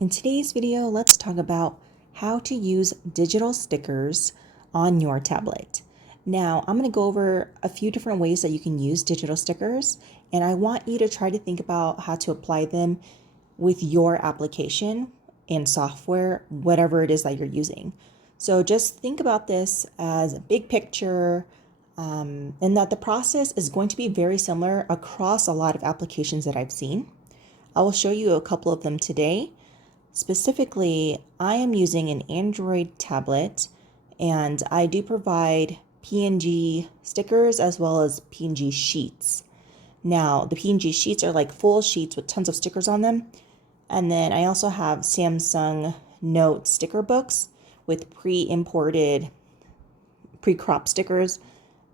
In today's video, let's talk about how to use digital stickers on your tablet. Now, I'm going to go over a few different ways that you can use digital stickers, and I want you to try to think about how to apply them with your application and software, whatever it is that you're using. So just think about this as a big picture, and that the process is going to be very similar across a lot of applications that I've seen. I will show you a couple of them today. Specifically, I am using an Android tablet, and I do provide PNG stickers as well as PNG sheets. Now, the PNG sheets are like full sheets with tons of stickers on them. And then I also have Samsung Note sticker books with pre-imported, pre-cropped stickers.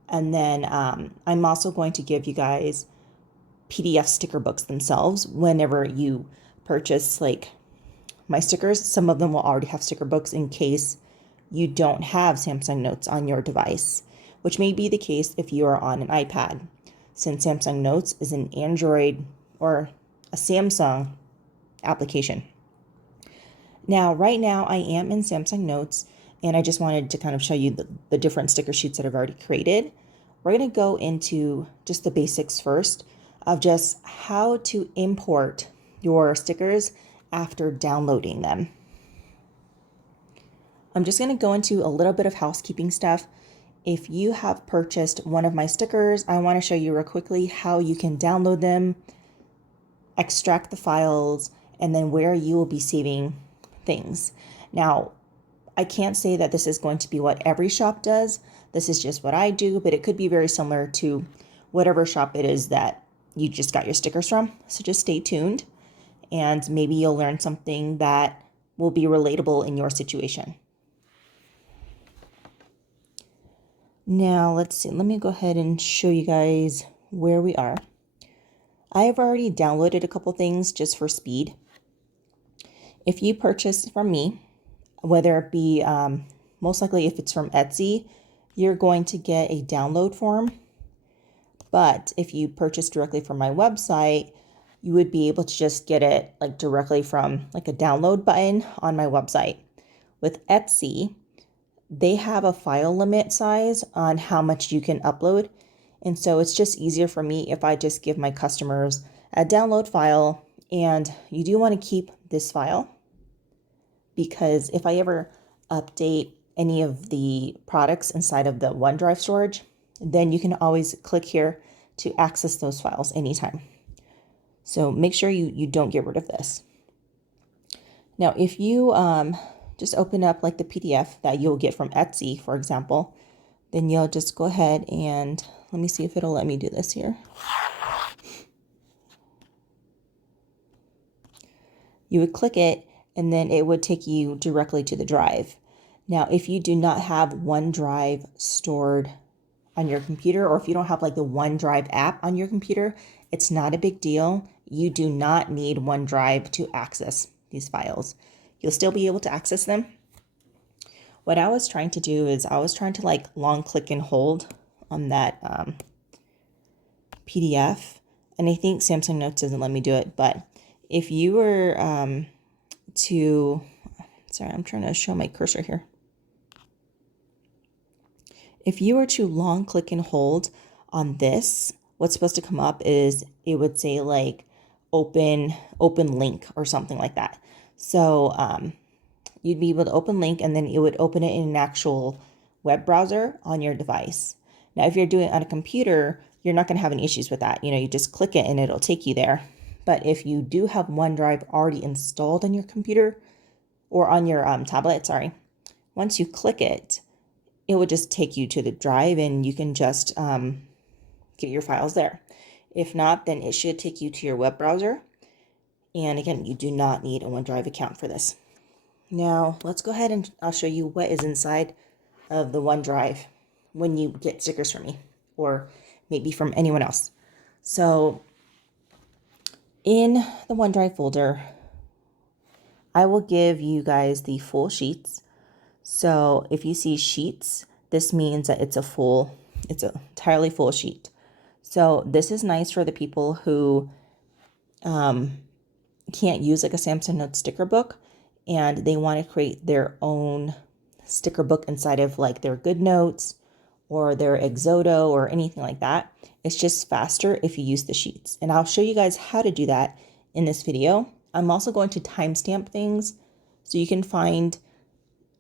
And then I'm also going to give you guys PDF sticker books themselves whenever you purchase like my stickers. Some of them will already have sticker books in case you don't have Samsung Notes on your device, which may be the case if you are on an iPad, since Samsung Notes is an Android or a Samsung application. Now, right now I am in Samsung Notes, and I just wanted to kind of show you the different sticker sheets that I've already created. We're going to go into just the basics first of just how to import your stickers after downloading them. I'm just going to go into a little bit of housekeeping stuff. If you have purchased one of my stickers, I want to show you real quickly how you can download them, extract the files, and then where you will be saving things. Now, I can't say that this is going to be what every shop does. This is just what I do, but it could be very similar to whatever shop it is that you just got your stickers from. So just stay tuned, and maybe you'll learn something that will be relatable in your situation. Now, let's see. Let me go ahead and show you guys where we are. I have already downloaded a couple things just for speed. If you purchase from me, whether it be, most likely if it's from Etsy, you're going to get a download form. But if you purchase directly from my website, you would be able to just get it like directly from like a download button on my website. With Etsy, they have a file limit size on how much you can upload. And so it's just easier for me if I just give my customers a download file, and you do want to keep this file because if I ever update any of the products inside of the OneDrive storage, then you can always click here to access those files anytime. So make sure you don't get rid of this. Now, if you just open up like the PDF that you'll get from Etsy, for example, then you'll just go ahead and let me see if it'll let me do this here. You would click it, and then it would take you directly to the drive. Now, if you do not have OneDrive stored on your computer, or if you don't have like the OneDrive app on your computer, it's not a big deal. You do not need OneDrive to access these files. You'll still be able to access them. What I was trying to do is I was trying to like long click and hold on that PDF, and I think Samsung Notes doesn't let me do it. But if you were sorry, I'm trying to show my cursor here. If you were to long click and hold on this, what's supposed to come up is it would say like open link or something like that. So you'd be able to open link, and then it would open it in an actual web browser on your device. Now, if you're doing it on a computer, you're not going to have any issues with that. You just click it and it'll take you there. But if you do have OneDrive already installed on your computer or on your tablet, once you click it, it would just take you to the drive, and you can just get your files there. If not, then it should take you to your web browser. And again, you do not need a OneDrive account for this. Now, let's go ahead and I'll show you what is inside of the OneDrive when you get stickers from me, or maybe from anyone else. So in the OneDrive folder, I will give you guys the full sheets. So if you see sheets, this means that it's an entirely full sheet. So this is nice for the people who can't use like a Samsung Note sticker book and they want to create their own sticker book inside of like their GoodNotes or their Exodo or anything like that, it's just faster if you use the sheets. And I'll show you guys how to do that in this video. I'm also going to timestamp things so you can find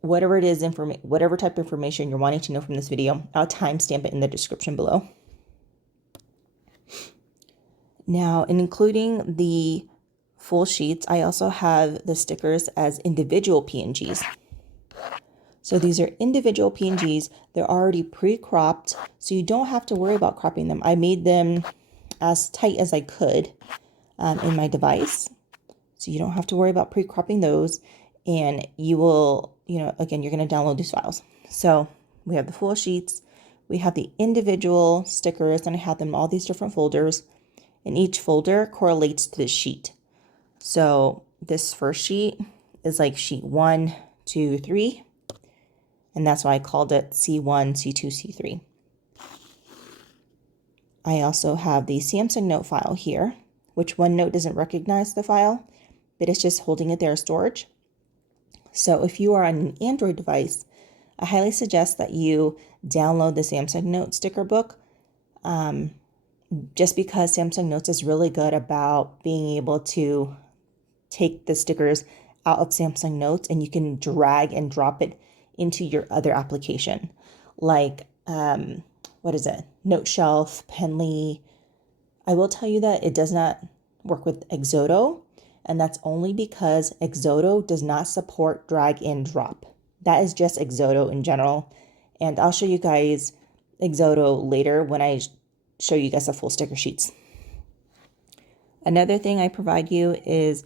whatever it is, whatever type of information you're wanting to know from this video. I'll timestamp it in the description below. Now, in including the full sheets, I also have the stickers as individual PNGs. So these are individual PNGs. They're already pre-cropped, so you don't have to worry about cropping them. I made them as tight as I could in my device, so you don't have to worry about pre-cropping those. And you will, again, you're going to download these files. So we have the full sheets, we have the individual stickers, and I have them in all these different folders, and each folder correlates to the sheet. So this first sheet is like sheet 1, 2, 3. And that's why I called it C1, C2, C3. I also have the Samsung Note file here, which OneNote doesn't recognize the file, but it's just holding it there as storage. So if you are on an Android device, I highly suggest that you download the Samsung Note sticker book, just because Samsung Notes is really good about being able to take the stickers out of Samsung Notes and you can drag and drop it into your other application, like Note Shelf, Penly. I will tell you that it does not work with Exodo, and that's only because Exodo does not support drag and drop. That is just Exodo in general, and I'll show you guys Exodo later when I show you guys the full sticker sheets. Another thing I provide you is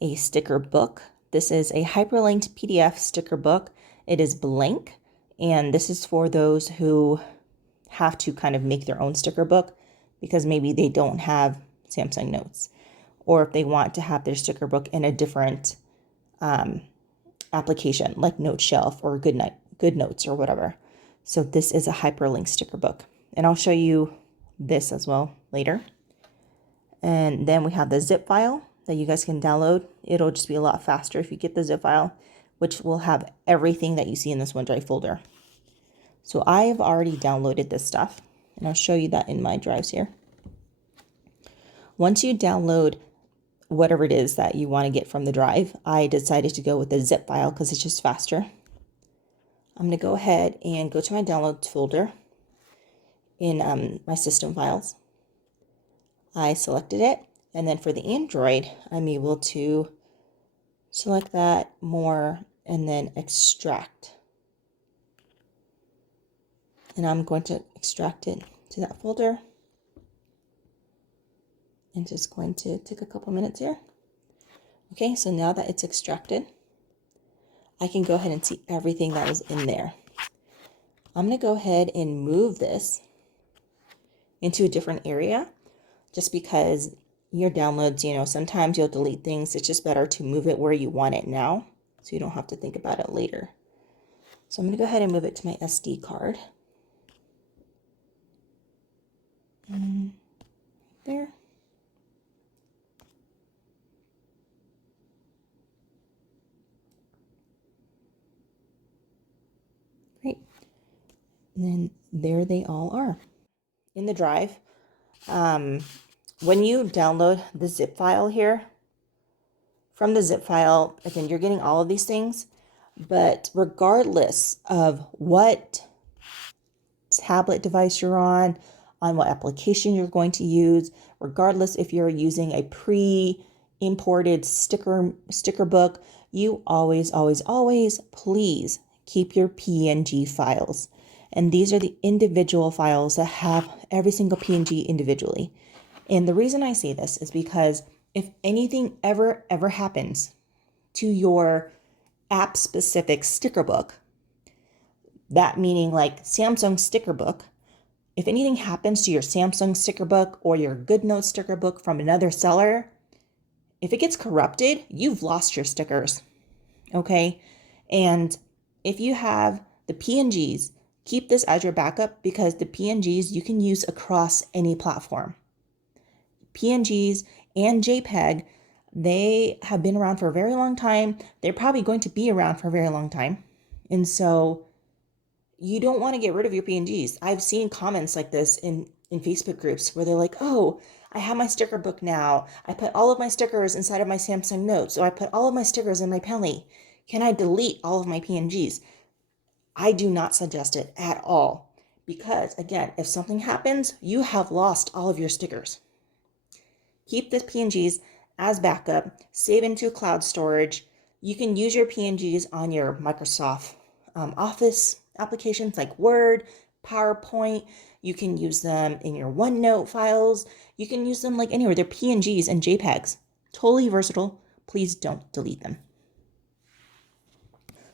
a sticker book. This is a hyperlinked PDF sticker book. It is blank, and this is for those who have to kind of make their own sticker book because maybe they don't have Samsung Notes, or if they want to have their sticker book in a different application like Note Shelf or GoodNotes or whatever. So this is a hyperlinked sticker book, and I'll show you this as well later. And then we have the zip file that you guys can download. It'll just be a lot faster if you get the zip file, which will have everything that you see in this OneDrive folder. So I've already downloaded this stuff, and I'll show you that in my drives here. Once you download whatever it is that you want to get from the drive, I decided to go with the zip file because it's just faster. I'm going to go ahead and go to my downloads folder in my system files. I selected it, and then for the Android, I'm able to select that, more, and then extract. And I'm going to extract it to that folder. And just going to take a couple minutes here. Okay, so now that it's extracted, I can go ahead and see everything that was in there. I'm going to go ahead and move this into a different area, just because your downloads, sometimes you'll delete things. It's just better to move it where you want it now, so you don't have to think about it later. So I'm going to go ahead and move it to my SD card. There. Great. And then there they all are in the drive. When you download the zip file here, from the zip file, again, you're getting all of these things, but regardless of what tablet device you're on what application you're going to use, regardless if you're using a pre-imported sticker book, you always, please keep your PNG files. And these are the individual files that have every single PNG individually. And the reason I say this is because if anything ever happens to your app-specific sticker book, that meaning like Samsung sticker book, if anything happens to your Samsung sticker book or your GoodNote sticker book from another seller, if it gets corrupted, you've lost your stickers, okay? And if you have the PNGs, keep this as your backup, because the PNGs you can use across any platform. PNGs and JPEG, They have been around for a very long time. They're probably going to be around for a very long time. And so you don't want to get rid of your PNGs. I've seen comments like this in Facebook groups where they're like, oh, I have my sticker book now. I put all of my stickers inside of my Samsung Note. So I put all of my stickers in my Penly. Can I delete all of my PNGs? I do not suggest it at all. Because again, if something happens, you have lost all of your stickers. Keep the PNGs as backup, save into cloud storage. You can use your PNGs on your Microsoft Office applications like Word, PowerPoint. You can use them in your OneNote files. You can use them like anywhere. They're PNGs and JPEGs. Totally versatile. Please don't delete them.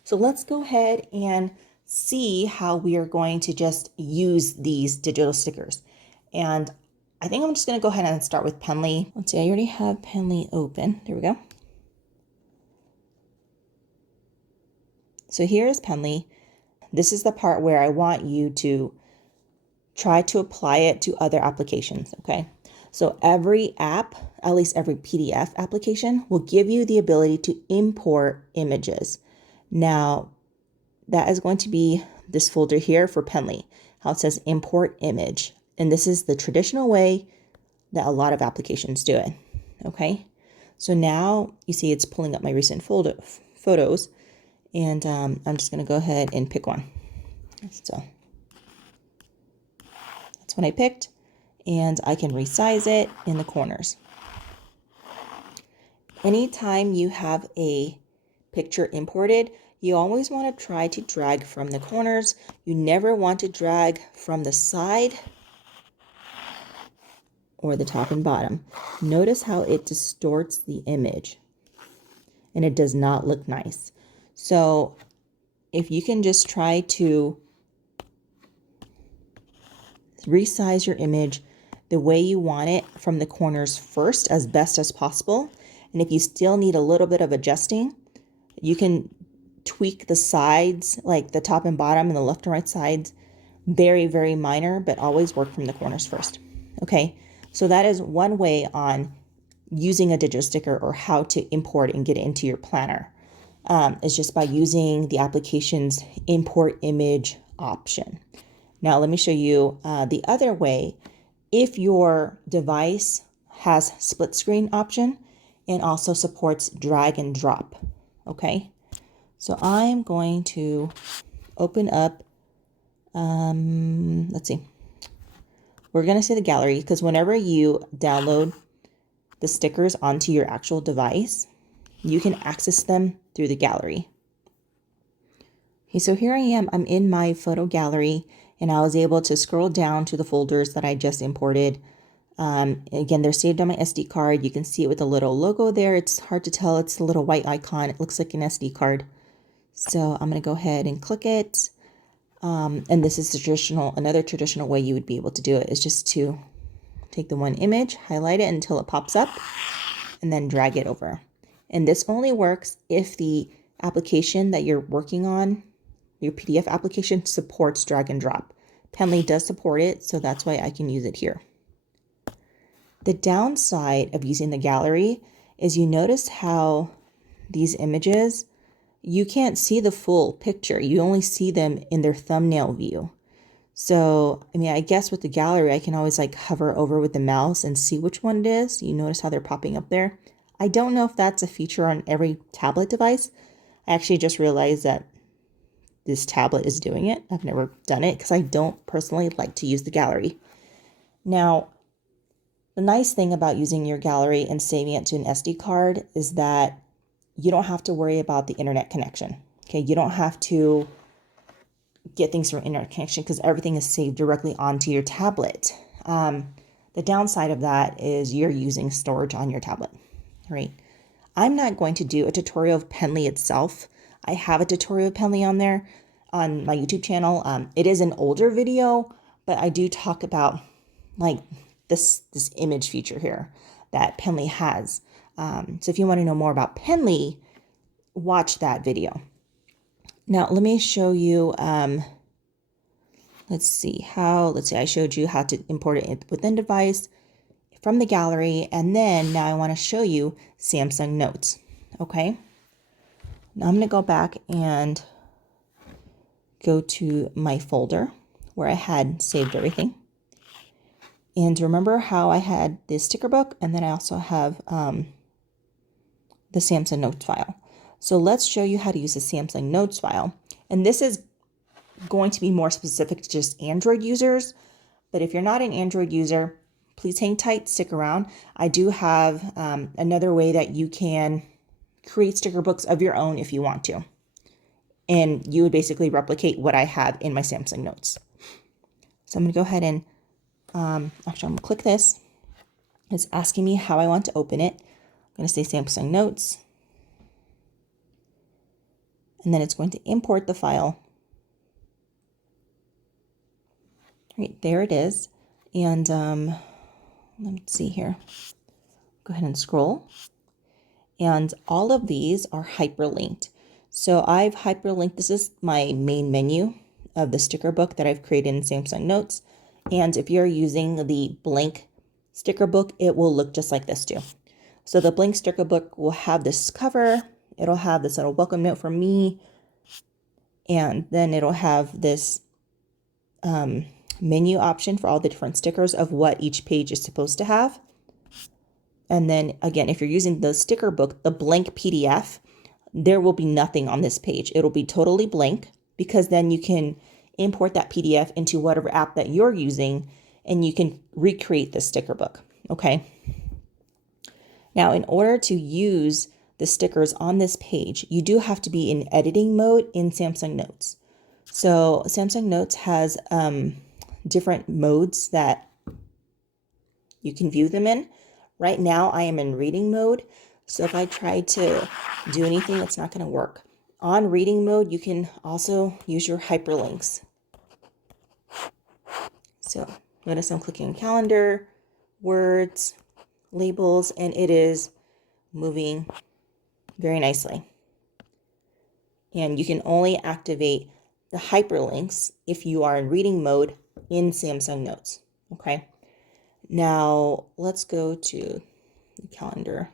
So let's go ahead and see how we are going to just use these digital stickers. And I think I'm just going to go ahead and start with Penly. Let's see, I already have Penly open. There we go. So here is Penly. This is the part where I want you to try to apply it to other applications, okay? So every app, at least every PDF application, will give you the ability to import images. Now, that is going to be this folder here for Penly, how it says import image. And this is the traditional way that a lot of applications do it, okay? So now you see it's pulling up my recent photos, and I'm just gonna go ahead and pick one. So that's what I picked, and I can resize it in the corners. Anytime you have a picture imported, you always want to try to drag from the corners. You never want to drag from the side or the top and bottom. Notice how it distorts the image and it does not look nice. So if you can just try to resize your image the way you want it from the corners first as best as possible. And if you still need a little bit of adjusting, you can tweak the sides, like the top and bottom and the left and right sides, very, very minor, but always work from the corners first. Okay, so that is one way on using a digital sticker or how to import and get it into your planner. Is just by using the application's import image option. Now let me show you the other way. If your device has split screen option and also supports drag and drop, okay? So I'm going to open up, let's see. We're going to say the gallery because whenever you download the stickers onto your actual device, you can access them through the gallery. Okay, so here I am. I'm in my photo gallery and I was able to scroll down to the folders that I just imported. Again, they're saved on my SD card. You can see it with the little logo there. It's hard to tell. It's a little white icon. It looks like an SD card. So I'm going to go ahead and click it. And this is another traditional way you would be able to do it is just to take the one image, highlight it until it pops up, and then drag it over. And this only works if the application that you're working on, your PDF application, supports drag and drop. Penly does support it, so that's why I can use it here. The downside of using the gallery is you notice how these images, you can't see the full picture. You only see them in their thumbnail view. So, I mean, I guess with the gallery, I can always like hover over with the mouse and see which one it is. You notice how they're popping up there. I don't know if that's a feature on every tablet device. I actually just realized that this tablet is doing it. I've never done it because I don't personally like to use the gallery. Now, the nice thing about using your gallery and saving it to an SD card is that you don't have to worry about the internet connection. Okay, you don't have to get things from internet connection because everything is saved directly onto your tablet. The downside of that is you're using storage on your tablet, right? I'm not going to do a tutorial of Penly itself. I have a tutorial of Penly on there on my YouTube channel. It is an older video, but I do talk about like this image feature here that Penly has. So if you want to know more about Penly, watch that video. Now let me show you, let's see, I showed you how to import it within device. from the gallery, and then now I want to show you Samsung Notes. Okay, now I'm going to go back and go to my folder where I had saved everything. And remember how I had this sticker book, and then I also have the Samsung Notes file. So let's show you how to use the Samsung Notes file. And this is going to be more specific to just Android users. But if you're not an Android user, please hang tight, stick around. I do have another way that you can create sticker books of your own if you want to. And you would basically replicate what I have in my Samsung Notes. So I'm going to go ahead and, actually I'm going to click this. It's asking me how I want to open it. I'm going to say Samsung Notes. And then it's going to import the file. Right, there it is. And let's see here. Go ahead and scroll. And all of these are hyperlinked. So I've hyperlinked, this is my main menu of the sticker book that I've created in Samsung Notes. And if you're using the blank sticker book, it will look just like this too. So the blank sticker book will have this cover. It'll have this little welcome note from me. And then it'll have this menu option for all the different stickers of what each page is supposed to have. And then again, if you're using the sticker book, the blank PDF, there will be nothing on this page. It'll be totally blank, because then you can import that PDF into whatever app that you're using and you can recreate the sticker book. Okay. Now, in order to use the stickers on this page, you do have to be in editing mode in Samsung Notes. So Samsung Notes has different modes that you can view them in. Right now I am in reading mode. So if I try to do anything, it's not going to work. On reading mode, you can also use your hyperlinks. So notice I'm clicking calendar, words, labels, and it is moving very nicely. And you can only activate the hyperlinks if you are in reading mode in Samsung Notes. Okay. Now let's go to the calendar.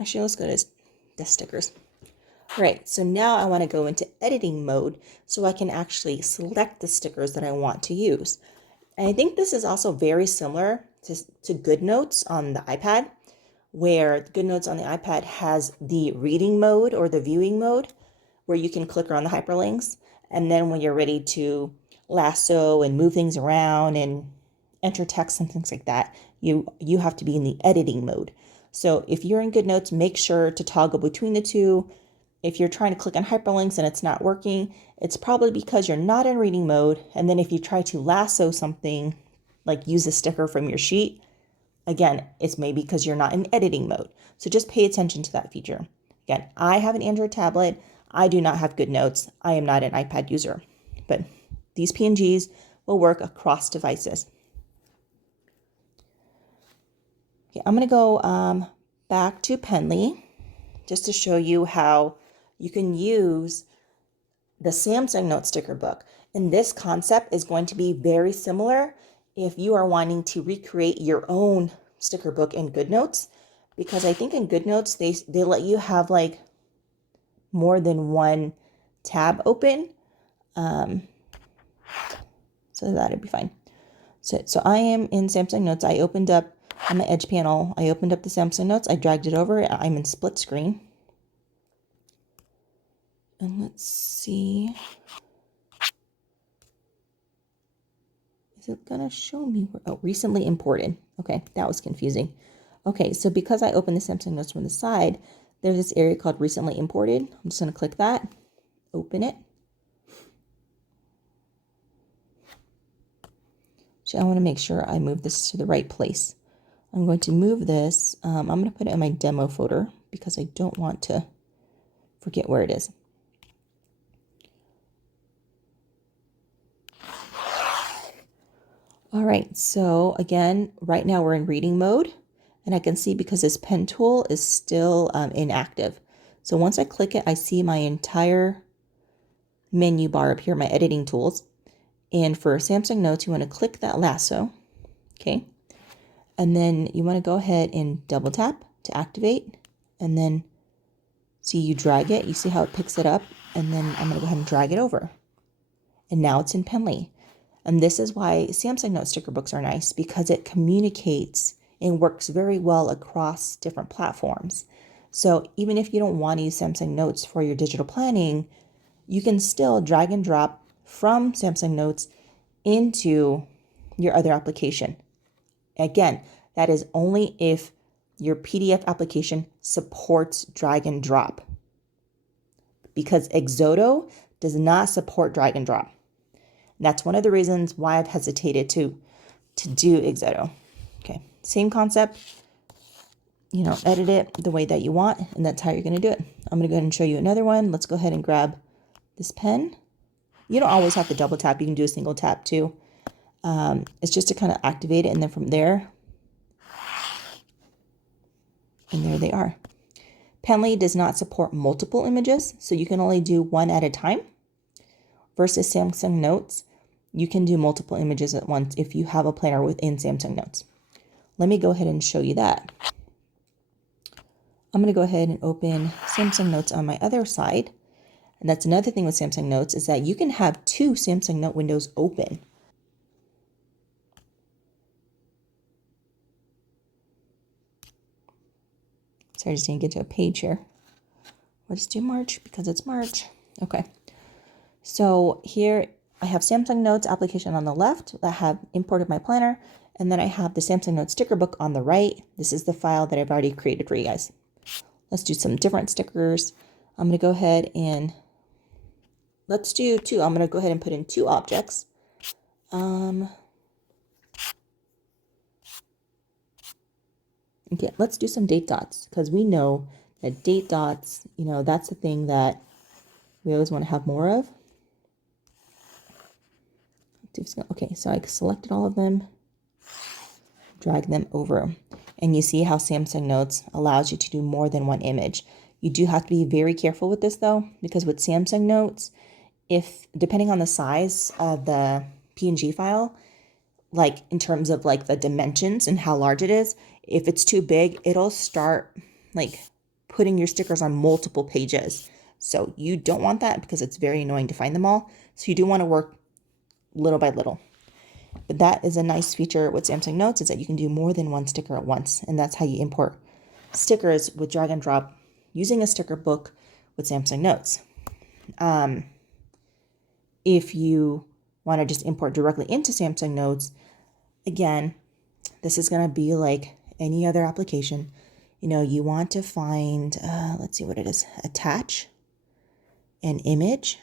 Actually, let's go to the stickers. All right, so now I want to go into editing mode so I can actually select the stickers that I want to use. And I think this is also very similar to GoodNotes on the iPad, where GoodNotes on the iPad has the reading mode or the viewing mode, where you can click around the hyperlinks. And then when you're ready to lasso and move things around and enter text and things like that, you have to be in the editing mode. So if you're in GoodNotes, make sure to toggle between the two. If you're trying to click on hyperlinks and it's not working, it's probably because you're not in reading mode. And then if you try to lasso something, like use a sticker from your sheet, again, it's maybe because you're not in editing mode. So just pay attention to that feature. Again, I have an Android tablet. I do not have GoodNotes. I am not an iPad user, but these PNGs will work across devices. Okay, I'm going to go back to Penly just to show you how you can use the Samsung Note sticker book. And this concept is going to be very similar if you are wanting to recreate your own sticker book in GoodNotes, because I think in GoodNotes, they let you have like more than one tab open. So that'd be fine. So I am in Samsung Notes. I opened up on my edge panel, I opened up the Samsung Notes, I dragged it over, I'm in split screen. And let's see. Is it gonna show me where, oh, recently imported. Okay, that was confusing. Okay, so because I opened the Samsung Notes from the side, there's this area called recently imported. I'm just gonna click that, open it. So I wanna make sure I move this to the right place. I'm going to move this. I'm going to put it in my demo folder because I don't want to forget where it is. All right, so again, right now we're in reading mode, and I can see because this pen tool is still inactive. So once I click it, I see my entire menu bar up here, my editing tools. And for Samsung Notes, you want to click that lasso, Okay. And then you want to go ahead and double tap to activate. And then see, you drag it. You see how it picks it up? And then I'm going to go ahead and drag it over. And now it's in Penly. And this is why Samsung Note sticker books are nice, because it communicates and works very well across different platforms. So even if you don't want to use Samsung Notes for your digital planning, you can still drag and drop from Samsung Notes into your other application. Again, that is only if your PDF application supports drag and drop, because Exodo does not support drag and drop. And that's one of the reasons why I've hesitated to do Exodo. Okay, same concept, edit it the way that you want, and that's how you're going to do it. I'm going to go ahead and show you another one. Let's go ahead and grab this pen. You don't always have to double tap. You can do a single tap too. It's just to kind of activate it, and then from there, and there they are. Penly does not support multiple images, so you can only do one at a time. Versus Samsung Notes, you can do multiple images at once if you have a planner within Samsung Notes. Let me go ahead and show you that. I'm going to go ahead and open Samsung Notes on my other side. And that's another thing with Samsung Notes, is that you can have two Samsung Note windows open. Sorry, I just need to get to a page here. We'll just do March because it's March. Okay. So here I have Samsung Notes application on the left that I have imported my planner. And then I have the Samsung Notes sticker book on the right. This is the file that I've already created for you guys. Let's do some different stickers. I'm going to go ahead and let's do two. I'm going to go ahead and put in two objects. Okay, let's do some date dots, because we know that date dots, that's the thing that we always want to have more of. Okay, so I selected all of them, drag them over, and you see how Samsung Notes allows you to do more than one image. You do have to be very careful with this though, because with Samsung Notes, depending on the size of the PNG file, like in terms of like the dimensions and how large it is, if it's too big, it'll start like putting your stickers on multiple pages. So you don't want that, because it's very annoying to find them all. So you do want to work little by little. But that is a nice feature with Samsung Notes, is that you can do more than one sticker at once. And that's how you import stickers with drag and drop using a sticker book with Samsung Notes. If you want to just import directly into Samsung Notes, again, this is going to be like any other application. You want to find, let's see what it is, attach an image.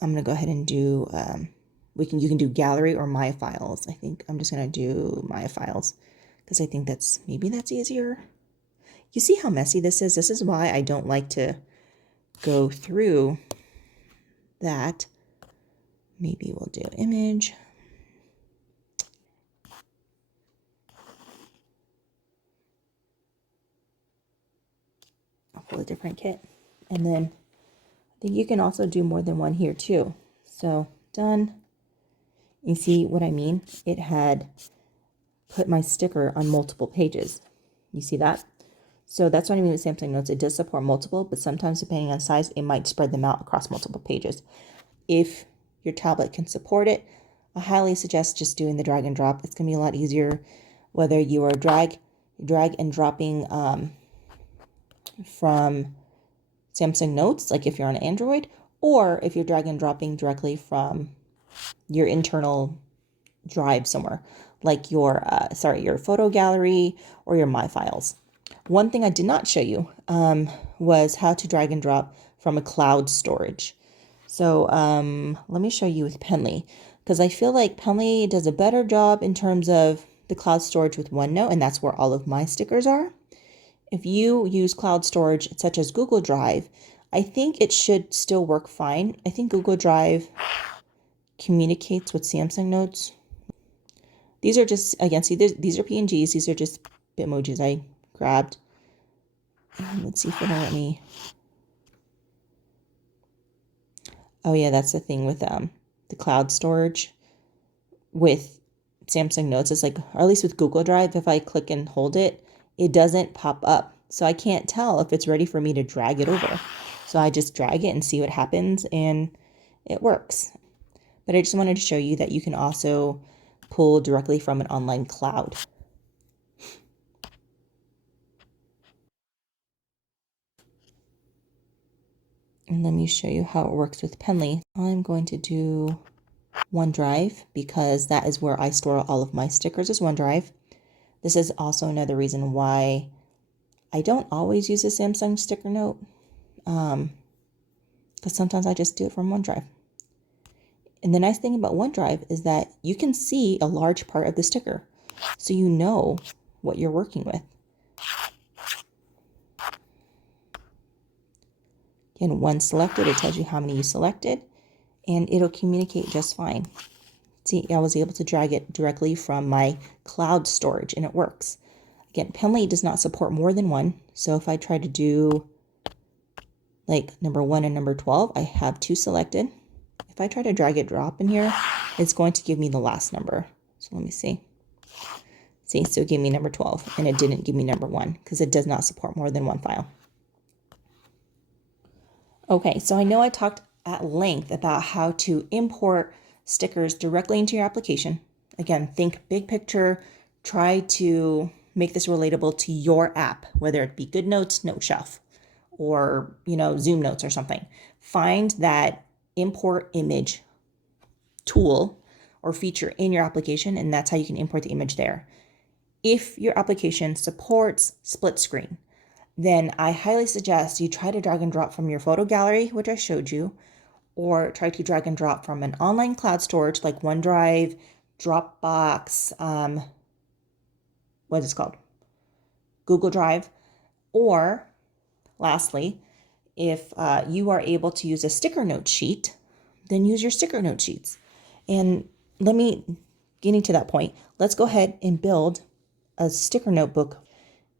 I'm going to go ahead and do, you can do gallery or my files. I think I'm just going to do my files, because I think maybe that's easier. You see how messy this is? This is why I don't like to go through that. Maybe we'll do image. I'll pull a different kit. And then I think you can also do more than one here too. So done. You see what I mean? It had put my sticker on multiple pages. You see that? So that's what I mean with Samsung Notes. It does support multiple, but sometimes depending on size, it might spread them out across multiple pages. If your tablet can support it, I highly suggest just doing the drag and drop. It's going to be a lot easier, whether you are drag and dropping from Samsung Notes, like if you're on Android, or if you're drag and dropping directly from your internal drive somewhere, like your photo gallery or your My Files. One thing I did not show you was how to drag and drop from a cloud storage. So let me show you with Penly, because I feel like Penly does a better job in terms of the cloud storage with OneNote, and that's where all of my stickers are. If you use cloud storage such as Google Drive, I think it should still work fine. I think Google Drive communicates with Samsung Notes. These are just, again, see, these are PNGs. These are just Bitmojis I grabbed. Let's see if it'll let me. Oh yeah, that's the thing with the cloud storage. with Samsung Notes is like, or at least with Google Drive, if I click and hold it, it doesn't pop up. So I can't tell if it's ready for me to drag it over. So I just drag it and see what happens, and it works. But I just wanted to show you that you can also pull directly from an online cloud. And let me show you how it works with Penly. I'm going to do OneDrive because that is where I store all of my stickers, is OneDrive. This is also another reason why I don't always use a Samsung sticker note, because sometimes I just do it from OneDrive. And the nice thing about OneDrive is that you can see a large part of the sticker, so you know what you're working with. Again, once selected, it tells you how many you selected, and it'll communicate just fine. See, I was able to drag it directly from my cloud storage, and it works. Again, Penly does not support more than one, so if I try to do like number 1 and number 12, I have 2 selected. If I try to drag it drop in here, it's going to give me the last number. So let me see. See, so it gave me number 12, and it didn't give me number 1 because it does not support more than one file. Okay, so I know I talked at length about how to import stickers directly into your application. Again, think big picture, try to make this relatable to your app, whether it be GoodNotes, NoteShelf, or Zoom Notes or something. Find that import image tool or feature in your application, and that's how you can import the image there. If your application supports split screen, then I highly suggest you try to drag and drop from your photo gallery, which I showed you, or try to drag and drop from an online cloud storage like OneDrive, Dropbox, what is it called? Google Drive. Or lastly, if you are able to use a sticker note sheet, then use your sticker note sheets. And getting to that point, let's go ahead and build a sticker notebook.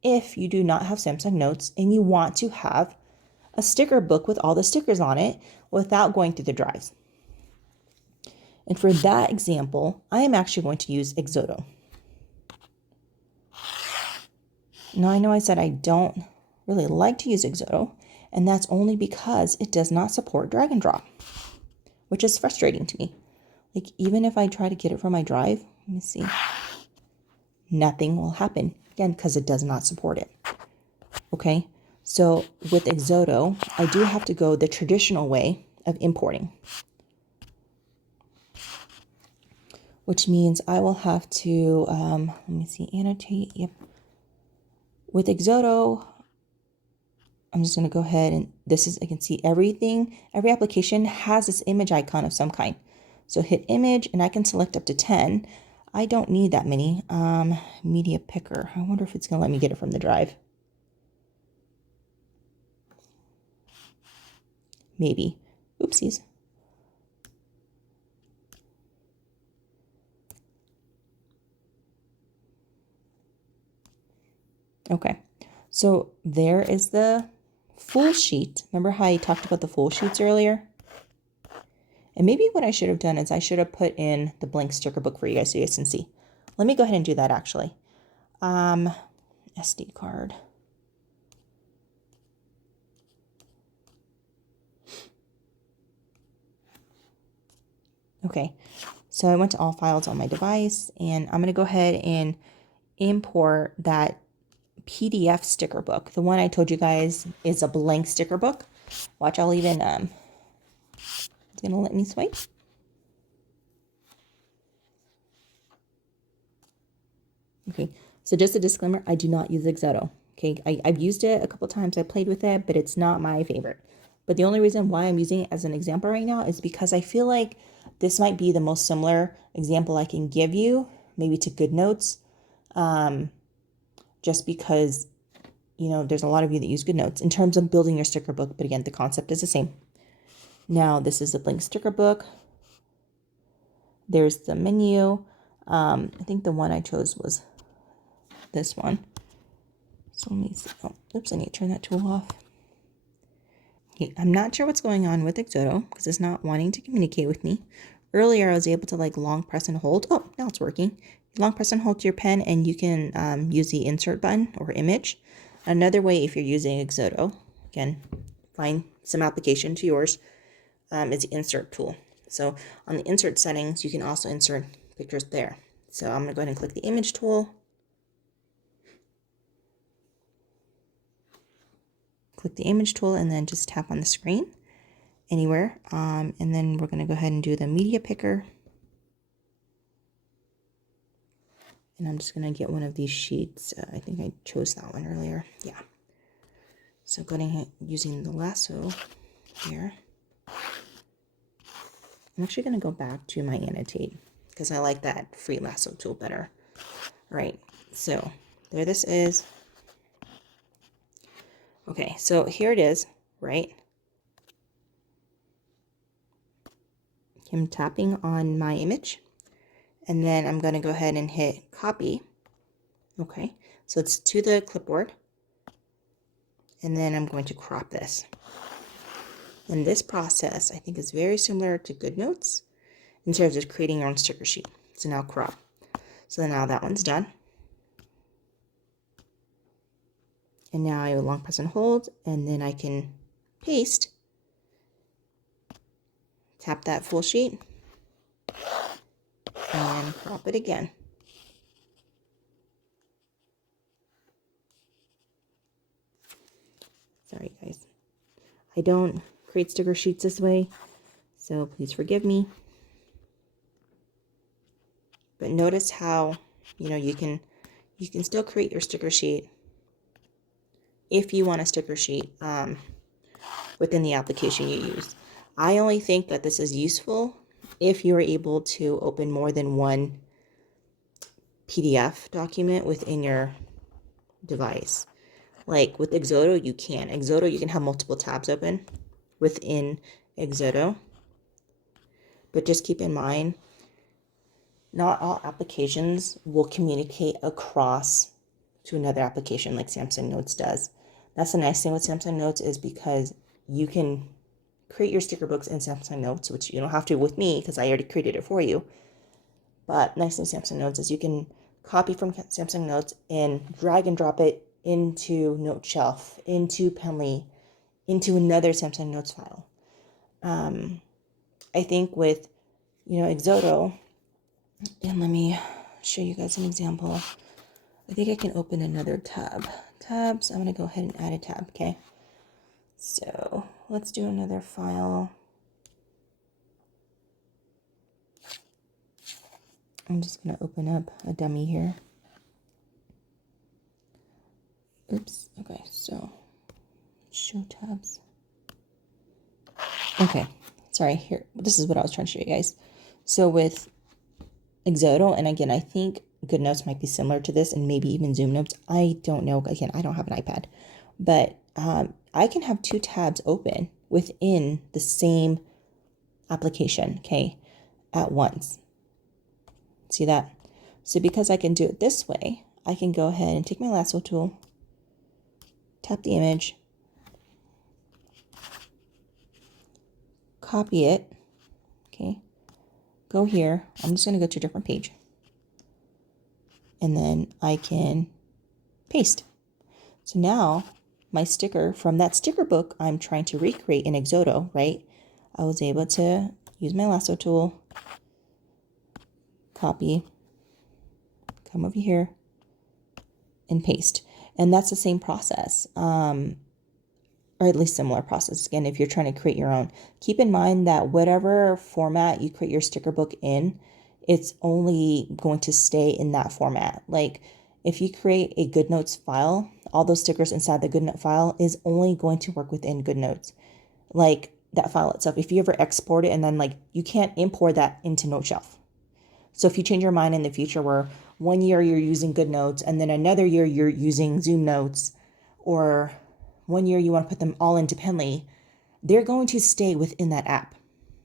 If you do not have Samsung Notes and you want to have a sticker book with all the stickers on it without going through the drives. And for that example, I am actually going to use Exodo. Now I know I said I don't really like to use Exodo, and that's only because it does not support drag and drop, which is frustrating to me. Like, even if I try to get it from my drive, let me see, nothing will happen. Again, because it does not support it. Okay, so with Exodo, I do have to go the traditional way of importing, which means I will have to, let me see, annotate. Yep. With Exodo, I'm just going to go ahead and I can see everything. Every application has this image icon of some kind. So hit image, and I can select up to 10. I don't need that many. Media picker. I wonder if it's going to let me get it from the drive. Maybe. Oopsies. Okay. So there is the full sheet. Remember how I talked about the full sheets earlier? And maybe what I should have done is I should have put in the blank sticker book for you guys so you guys can see. Let me go ahead and do that actually. SD card. Okay, so I went to all files on my device, and I'm going to go ahead and import that PDF sticker book. The one I told you guys is a blank sticker book. Watch, I'll even, it's going to let me swipe. Okay, so just a disclaimer, I do not use Exodo. Okay, I've used it a couple times, I played with it, but it's not my favorite. But the only reason why I'm using it as an example right now is because I feel like this might be the most similar example I can give you, maybe to GoodNotes, just because, there's a lot of you that use GoodNotes in terms of building your sticker book. But again, the concept is the same. Now, this is a blank sticker book. There's the menu. I think the one I chose was this one. So let me see. Oh, oops, I need to turn that tool off. Okay, I'm not sure what's going on with Exodo because it's not wanting to communicate with me. Earlier, I was able to like long press and hold. Oh, now it's working. Long press and hold to your pen, and you can use the insert button or image. Another way, if you're using Exodo, again, find some application to yours, is the insert tool. So on the insert settings, you can also insert pictures there. So I'm going to go ahead and click the image tool. Click the image tool and then just tap on the screen anywhere. And then we're going to go ahead and do the media picker. And I'm just going to get one of these sheets. I think I chose that one earlier. Yeah. So going ahead using the lasso here. I'm actually going to go back to my annotate because I like that free lasso tool better. All right. So there this is. Okay. So here it is, right? I'm tapping on my image. And then I'm going to go ahead and hit copy. Okay, so it's to the clipboard. And then I'm going to crop this. And this process, I think, is very similar to GoodNotes in terms of creating your own sticker sheet. So now crop. So now that one's done. And now I will long press and hold, and then I can paste. Tap that full sheet. And crop it again. Sorry, guys. I don't create sticker sheets this way, so please forgive me. But notice how, you can still create your sticker sheet if you want a sticker sheet within the application you use. I only think that this is useful if you're able to open more than one PDF document within your device. Like with Exodo, you can. Exodo, you can have multiple tabs open within Exodo. But just keep in mind, not all applications will communicate across to another application like Samsung Notes does. That's the nice thing with Samsung Notes, is because you can create your sticker books in Samsung Notes, which you don't have to with me because I already created it for you. But nice thing with Samsung Notes is you can copy from Samsung Notes and drag and drop it into Note Shelf, into Penly, into another Samsung Notes file. I think with, Exodo, and let me show you guys an example. I think I can open another tab. Tabs, I'm going to go ahead and add a tab, okay? So let's do another file. I'm just going to open up a dummy here. Oops. Okay, so show tabs. Okay, sorry, here. This is what I was trying to show you guys. So with Exodo, and again, I think GoodNotes might be similar to this, and maybe even Zoom Notes. I don't know. Again, I don't have an iPad. But I can have two tabs open within the same application, okay, at once. See that? So because I can do it this way, I can go ahead and take my lasso tool, tap the image, copy it, okay, go here. I'm just going to go to a different page. And then I can paste. So now my sticker from that sticker book I'm trying to recreate in Exodo, right? I was able to use my lasso tool, copy, come over here, and paste. And that's the same process, or at least similar process. Again, if you're trying to create your own, keep in mind that whatever format you create your sticker book in, it's only going to stay in that format. Like if you create a GoodNotes file, all those stickers inside the GoodNote file is only going to work within GoodNotes. Like that file itself. If you ever export it and then you can't import that into Note Shelf. So if you change your mind in the future where one year you're using GoodNotes and then another year you're using Zoom Notes, or one year you want to put them all into Penly, they're going to stay within that app.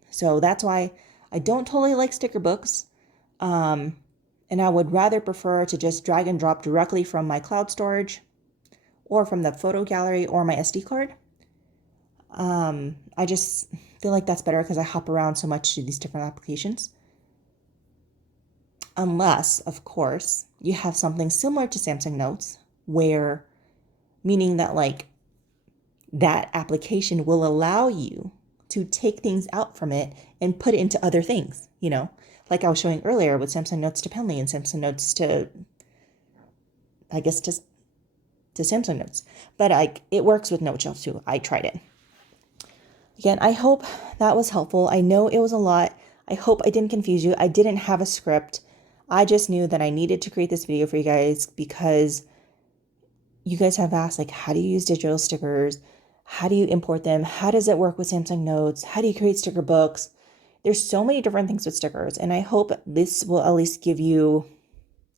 So that's why I don't totally like sticker books. And I would rather prefer to just drag and drop directly from my cloud storage or from the photo gallery or my SD card. I just feel like that's better because I hop around so much to these different applications. Unless, of course, you have something similar to Samsung Notes, where meaning that like that application will allow you to take things out from it and put it into other things, like I was showing earlier with Samsung Notes to Penly and Samsung Notes to, I guess, to Samsung Notes. But it works with Note Shelf too. I tried it. Again, I hope that was helpful. I know it was a lot. I hope I didn't confuse you. I didn't have a script. I just knew that I needed to create this video for you guys because you guys have asked, like, how do you use digital stickers? How do you import them? How does it work with Samsung Notes? How do you create sticker books? There's so many different things with stickers, and I hope this will at least give you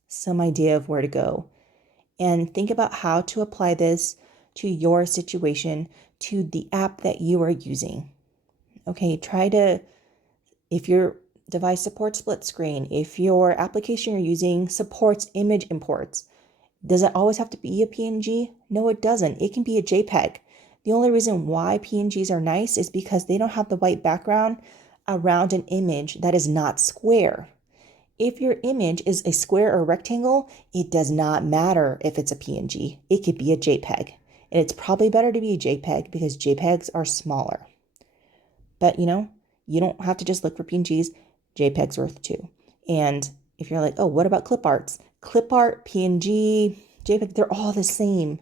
some idea of where to go. And think about how to apply this to your situation, to the app that you are using. Okay, if your device supports split screen, if your application you're using supports image imports, does it always have to be a PNG? No, it doesn't. It can be a JPEG. The only reason why PNGs are nice is because they don't have the white background around an image that is not square. If your image is a square or rectangle, it does not matter if it's a PNG. It could be a JPEG. And it's probably better to be a JPEG because JPEGs are smaller. But you don't have to just look for PNGs. JPEGs are too. And if you're like, oh, what about clip arts? Clip art, PNG, JPEG, they're all the same.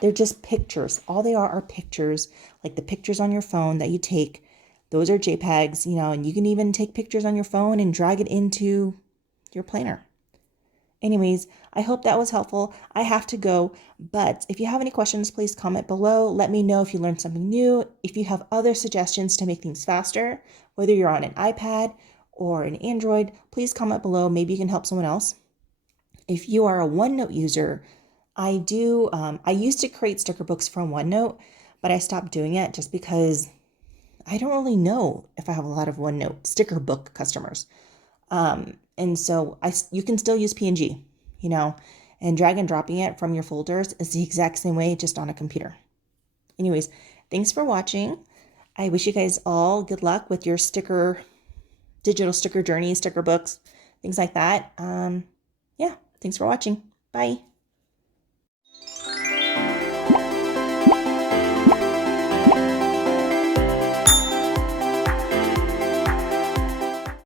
They're just pictures. All they are pictures, like the pictures on your phone that you take. Those are JPEGs, and you can even take pictures on your phone and drag it into your planner. Anyways, I hope that was helpful. I have to go, but if you have any questions, please comment below. Let me know if you learned something new. If you have other suggestions to make things faster, whether you're on an iPad or an Android, please comment below. Maybe you can help someone else. If you are a OneNote user, I used to create sticker books from OneNote, but I stopped doing it just because I don't really know if I have a lot of OneNote sticker book customers. And so you can still use PNG, and drag and dropping it from your folders is the exact same way, just on a computer. Anyways, thanks for watching. I wish you guys all good luck with your digital sticker journey, sticker books, things like that. Yeah, thanks for watching. Bye.